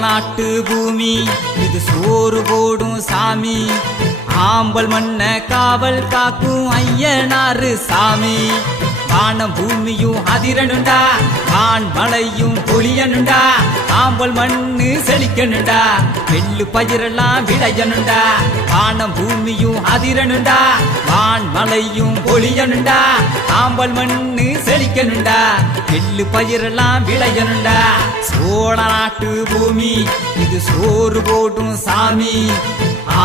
நாட்டு பூமி இது சோறு போடும் சாமி. ஆம்பல் மண்ண காவல் காக்கும் ஐயனாறு சாமி. வானம் பூமியும் அதிரனுண்டா ஆண் மலையும் பொழியணுண்டா. ஆம்பல் மண்ணு செழிக்கணுண்டா. வெள்ளு பயிரெல்லாம் விளையனுண்டா வானம் பூமியும் அதிரனுண்டா வான் மலையும் பொழியனுண்டா ஆம்பல் மண்ணு செழிக்கணுண்டா. வெள்ளு பயிரெல்லாம் விளையனுண்டா சோழ நாட்டு பூமி இது சோறு போடும் சாமி.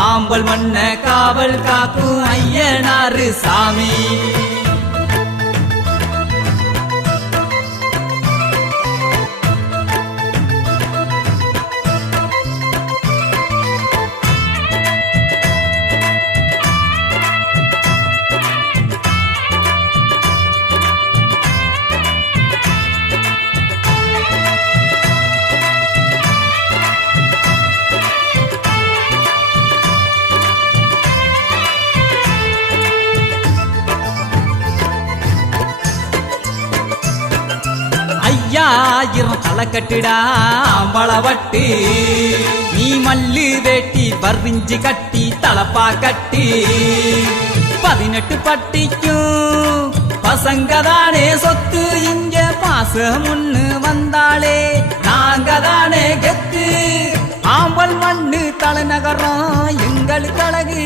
ஆம்பல் மண்ண காவல் காக்கும் ஐயனாரு சாமி. ஐயாயிரம் தலை கட்டுடா அம்பளவட்டு நீ மல்லு வேட்டி பறிஞ்சு கட்டி தலப்பா கட்டி. பதினெட்டு பட்டிக்கும் பசங்க தானே சொத்து இங்க பாசம் ஒண்ணு வந்தாளே நாங்க தானே கெத்து. ஆம்பல் மண்ணு தலைநகரம் எங்களுக்கு அழகு.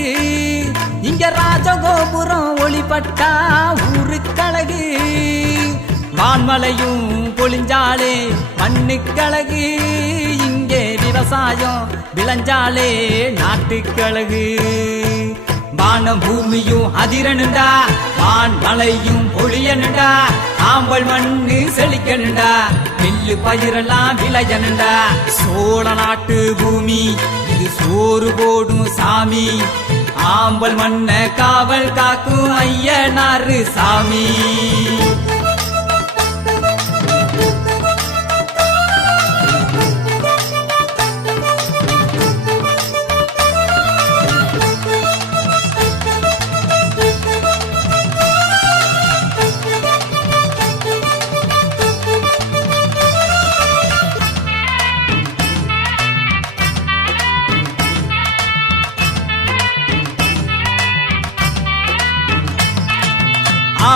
இங்க ராஜகோபுரம் ஒளிப்பட்டா ஊருக்கள வான்மலையும் பொழிஞ்சாலே மண்ணுக்கழகு இங்கே விவசாயம் விளைஞ்சாலே நாட்டுக்கழகு. வானம் பூமியும் அதிரனுண்டா வான் மலையும் பொழியணுண்டா ஆம்பல் மண்ணு செழிக்கணுண்டா நெல்லு பயிரெல்லாம் விளையனுண்டா சோழ நாட்டு பூமி இது சோறு போடும் சாமி. ஆம்பல் மண்ண காவல் காக்கும் ஐயனாரு சாமி.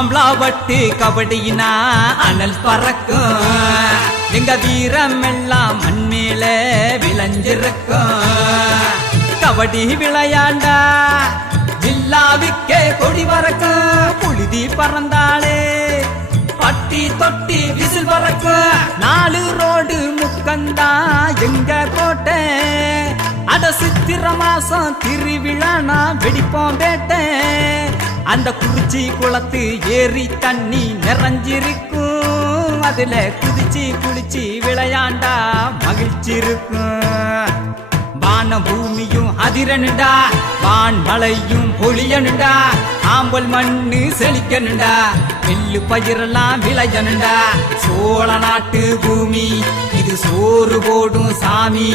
மாம்பழா வட்டு கபடினா அனல் பறக்கும். எங்க வீரம் எல்லாம் மண் மேல விளைஞ்சிருக்கும். கபடி விளையாண்டா ஜில்லாவிக்கே கொடி பறக்கும். புழுதி பறந்தாளே பட்டி தொட்டி விசில் பறக்கும். நாலு ரோடு முக்கந்தா எங்க கோட்டை? அட சித்திர மாசம் திருவிழா நான் வெடிப்போம் வேட்டை. அந்த குதிச்சி குளத்து ஏரி தண்ணி நிறைஞ்சிருக்கும். அதுல குதிச்சு குளிச்சு விளையாண்டா மகிழ்ச்சி இருக்கும் வான பூமியும் அதிரனுடா வான் மலையும் பொழியணுடா ஆம்பல் மண்ணு செழிக்கணுடா நெல்லு பயிரெல்லாம் விளையணுடா சோழ நாட்டு பூமி இது சோறு போடும் சாமி.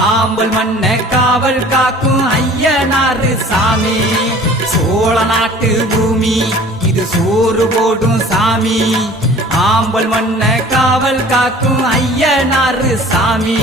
ஆம்பல் மண்ண காவல் காக்கும் ஐயனாரு சாமி. சோழ நாட்டு பூமி இது சோறு போடும் சாமி. ஆம்பல் மண்ண காவல் காக்கும் ஐயனாரு சாமி.